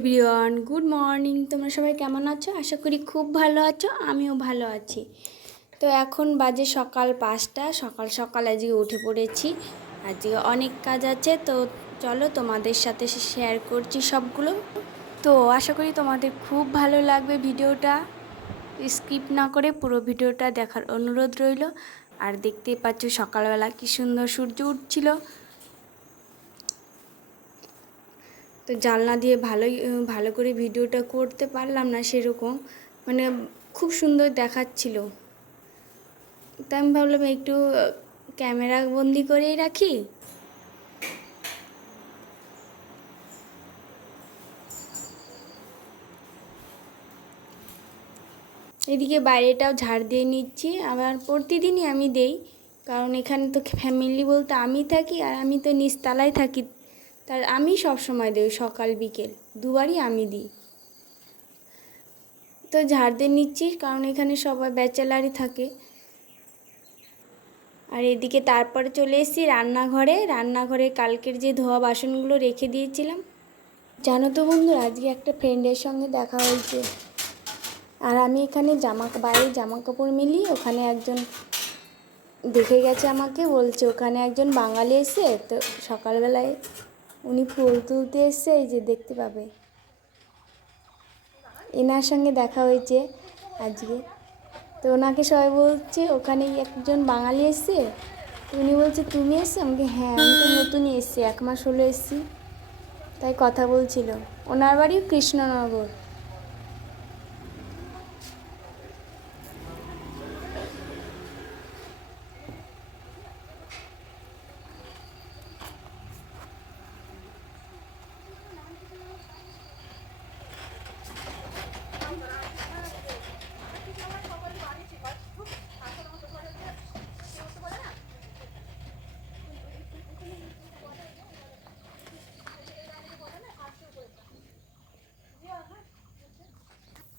Everyone, good morning. তোমরা সবাই কেমন আছো? আশা করি খুব ভালো আছো, আমিও ভালো আছি। তো এখন বাজে সকাল 5টা। সকাল সকাল আজকে উঠে পড়েছি। আজকে অনেক কাজ আছে, তো চলো তোমাদের সাথে শেয়ার করছি সবগুলো। তো আশা করি তোমাদের খুব ভালো লাগবে ভিডিওটা। স্কিপ না করে পুরো ভিডিওটা দেখার অনুরোধ রইল। আর দেখতেই পাচ্ছ সকালবেলা কি সুন্দর সূর্য উঠছিল। তো জানলা দিয়ে ভালো করে ভিডিওটা করতে পারলাম না সেরকম, মানে খুব সুন্দর দেখাচ্ছিল। তাই আমি ভাবলাম একটু ক্যামেরা বন্দি করেই রাখি। এদিকে বাইরেটাও ঝাড় দিয়ে নিচ্ছি, আবার প্রতিদিনই আমি দেই, কারণ এখানে তো ফ্যামিলি বলতে আমি থাকি, আর আমি তো নিচতলায় থাকি। তার আমি সব সময় দিই, সকাল বিকেল দুবারই আমি দিই। তো ঝাড় দিয়ে নিচ্ছি, কারণ এখানে সবাই ব্যাচেলারই থাকে। আর এদিকে তারপরে চলে এসেছি রান্নাঘরে কালকের যে ধোয়া বাসনগুলো রেখে দিয়েছিলাম। জানো তো বন্ধুরা, আজকে একটা ফ্রেন্ডের সঙ্গে দেখা হয়েছে। আর আমি এখানে বাইরে জামা কাপড় মিলি, ওখানে একজন দেখে গেছে আমাকে, বলছে ওখানে একজন বাঙালি এসে, তো সকালবেলায় উনি ফুল তুলতে এসছে, এই যে দেখতে পাবে। এনার সঙ্গে দেখা হয়েছে আজকে। তো ওনাকে সবাই বলছে ওখানে একজন বাঙালি এসছে। উনি বলছে তুমি এসছো? আমাকে হ্যাঁ, আমি তো নতুনই এসছি, 1 মাস হলো এসছি। তাই কথা বলছিল। ওনার বাড়ি কৃষ্ণনগর।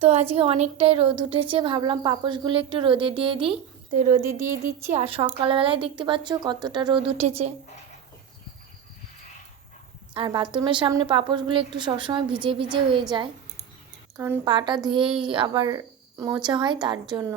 তো আজকে অনেকটাই রোদ উঠেছে, ভাবলাম পাপোশগুলো একটু রোদে দিয়ে দিই। তো রোদে দিয়ে দিচ্ছি। আর সকালবেলায় দেখতে পাচ্ছ কতটা রোদ উঠেছে। আর বাথরুমের সামনে পাপোশগুলো একটু সবসময় ভিজে ভিজে হয়ে যায়, কারণ পাটা ধুয়েই আবার মোছা হয়, তার জন্য।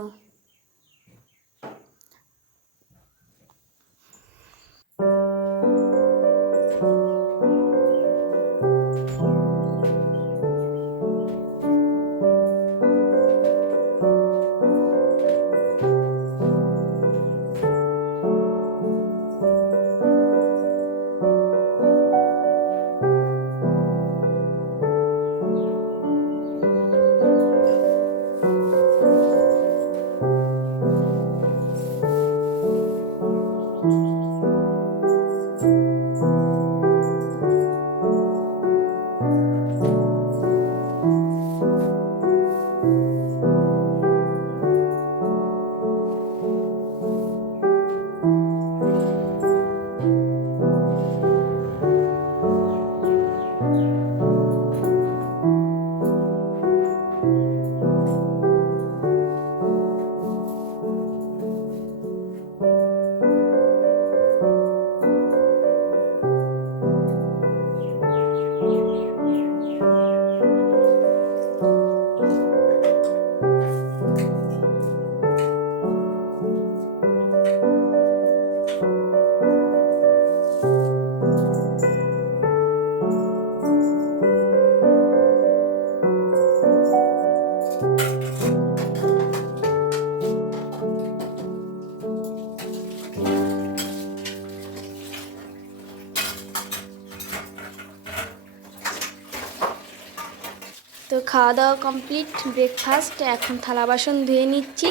তো খাওয়া দাওয়া কমপ্লিট, ব্রেকফাস্ট। এখন থালা বাসন ধুয়ে নিচ্ছি।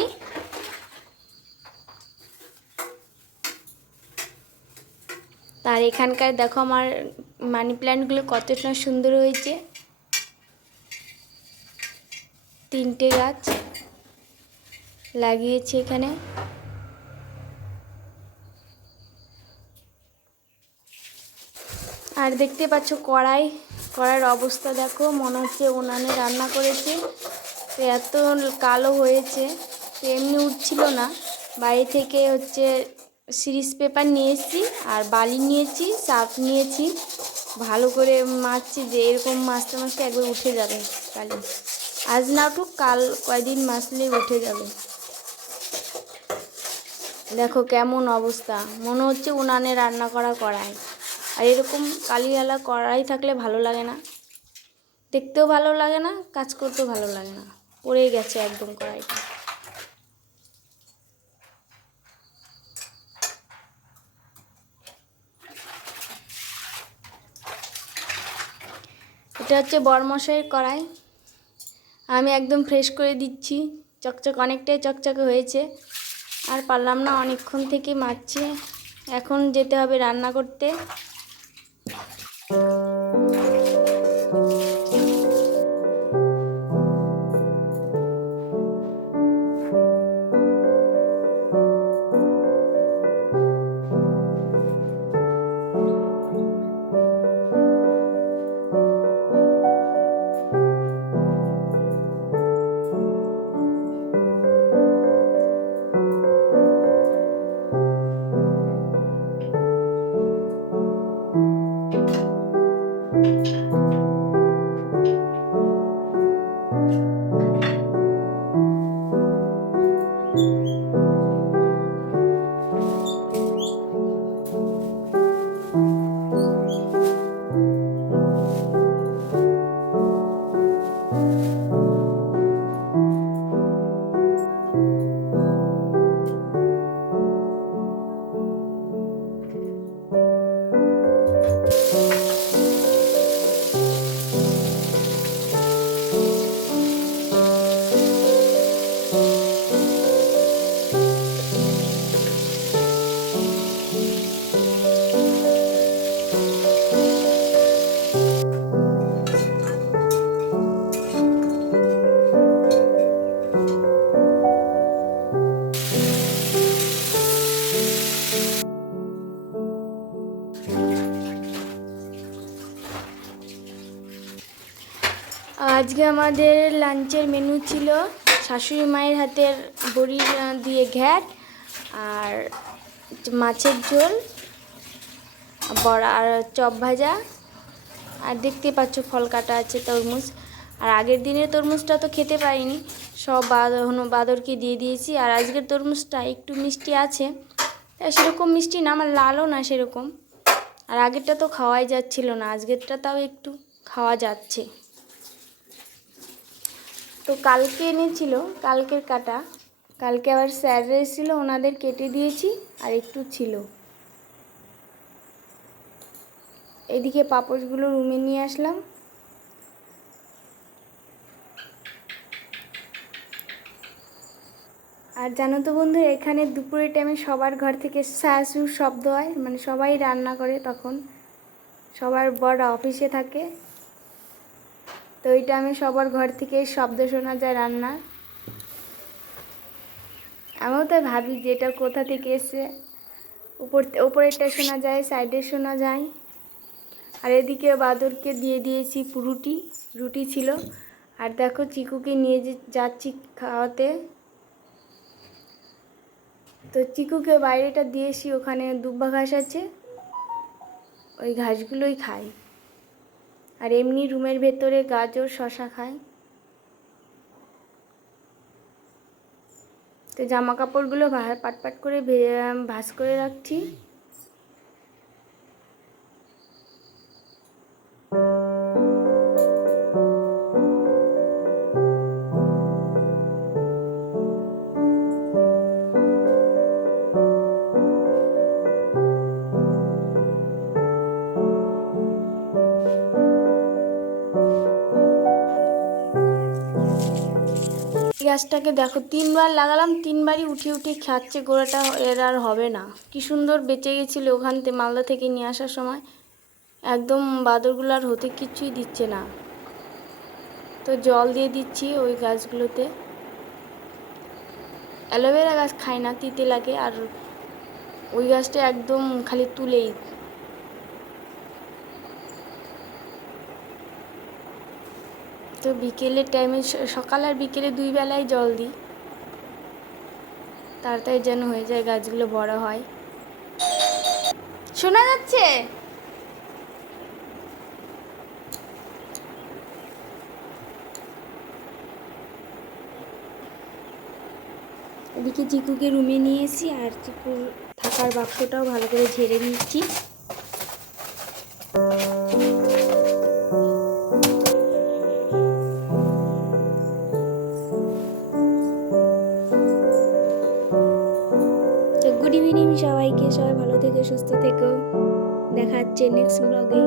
তার এখানকার দেখো আমার মানি প্ল্যান্টগুলো কতটা সুন্দর হয়েছে। 3টে গাছ লাগিয়েছি এখানে। আর দেখতে পাচ্ছ কড়াইয়ের অবস্থা দেখো, মনে হচ্ছে উনানে রান্না করেছি। তো এত কালো হয়েছে, তো এমনি উঠছিল না। বাইরে থেকে হচ্ছে সিরিজ পেপার নিয়ে এসেছি, আর বালি নিয়েছি, সার্ফ নিয়েছি। ভালো করে মাছছি যে এরকম মাছতে মাছতে একবার উঠে যাবে কালি। আজ না উঠুক, কাল কয়দিন মাছলেই উঠে যাবে। দেখো কেমন অবস্থা, মনে হচ্ছে উনানে রান্না করা কড়াই। আর এরকম কালিওয়ালা কড়াই থাকলে ভালো লাগে না, দেখতেও ভালো লাগে না, কাজ করতেও ভালো লাগে না। পড়ে গেছে একদম কড়াইটা। এটা হচ্ছে বড়মশাইয়ের কড়াই, আমি একদম ফ্রেশ করে দিচ্ছি। চকচক অনেকটাই চকচকে হয়েছে। আর পারলাম না, অনেকক্ষণ থেকে মাছছি। এখন যেতে হবে রান্না করতে। আজকে আমাদের লাঞ্চের মেনু ছিল শাশুড়ি মায়ের হাতের বড়ি দিয়ে ঘ্যাট, আর মাছের ঝোল, বড়া, আর চপ ভাজা, আর দেখতে পাচ্ছ ফল কাটা আছে, তরমুজ। আর আগের দিনের তরমুজটা তো খেতে পারিনি, সব বাদরকে দিয়ে দিয়েছি। আর আজকের তরমুজটা একটু মিষ্টি আছে, সেরকম মিষ্টি না, আমার লালও না সেরকম। আর আগেরটা তো খাওয়াই যাচ্ছিল না, আজকেরটা তাও একটু খাওয়া যাচ্ছে। তো কালকে এনেছিল, কালকের কাটা, কালকে আবার স্যাররা এসেছিল, ওনাদের কেটে দিয়েছি, আর একটু ছিল। এদিকে পাপোশগুলো রুমে নিয়ে আসলাম। আর জানো তো বন্ধুরা, এখানে দুপুরের টাইমে সবার ঘর থেকে শাঁসুর শব্দ হয়, মানে সবাই রান্না করে তখন, সবার বড় অফিসে থাকে, তো ওই টাইমে সবার ঘর থেকে শব্দ শোনা যায় রান্নার। আমিও তাই ভাবি যে এটা কোথা থেকে এসে, উপরেরটা শোনা যায়, সাইডে শোনা যায়। আর এদিকে বাদরকে দিয়ে দিয়েছি রুটি ছিল। আর দেখো চিকুকে নিয়ে যাচ্ছি খাওয়াতে। তো চিকুকে বাইরেটা দিয়েছি, ওখানে দুব্বা ঘাস আছে, ওই ঘাসগুলোই খায়। আর এমনি রুমের ভেতরে গাজর শশা খায়। তো জামা কাপড়গুলো পাট করে ভাঁজ করে রাখছি। গাছটাকে দেখো 3বার লাগালাম, 3বারই উঠে খাচ্ছে গোড়াটা, এর আর হবে না। কি সুন্দর বেঁচে গেছিলো ওখান থেকে, মালদা থেকে নিয়ে আসার সময়। একদম বাদরগুলো আর হতে কিছুই দিচ্ছে না। তো জল দিয়ে দিচ্ছি ওই গাছগুলোতে। অ্যালোভেরা গাছ খায় না, তিতে লাগে। আর ওই গাছটা একদম খালি তুলেই। তো বিকেলের টাইমে, সকাল আর বিকেলে 2 বেলায় জল দিই, তাড়াতাড়ি যেন হয়ে যায়, গাছগুলো বড় হয়। শোনা যাচ্ছে? এদিকে চিকুকে রুমে নিয়ে এসি আর চিকুর থাকার বাক্সটাও ভালো করে ঝেড়ে নিচ্ছি। তো গুড ইভিনিং সবাইকে, সবাই ভালো থেকো, সুস্থ থেকো। দেখা হচ্ছে নেক্সট ব্লগে।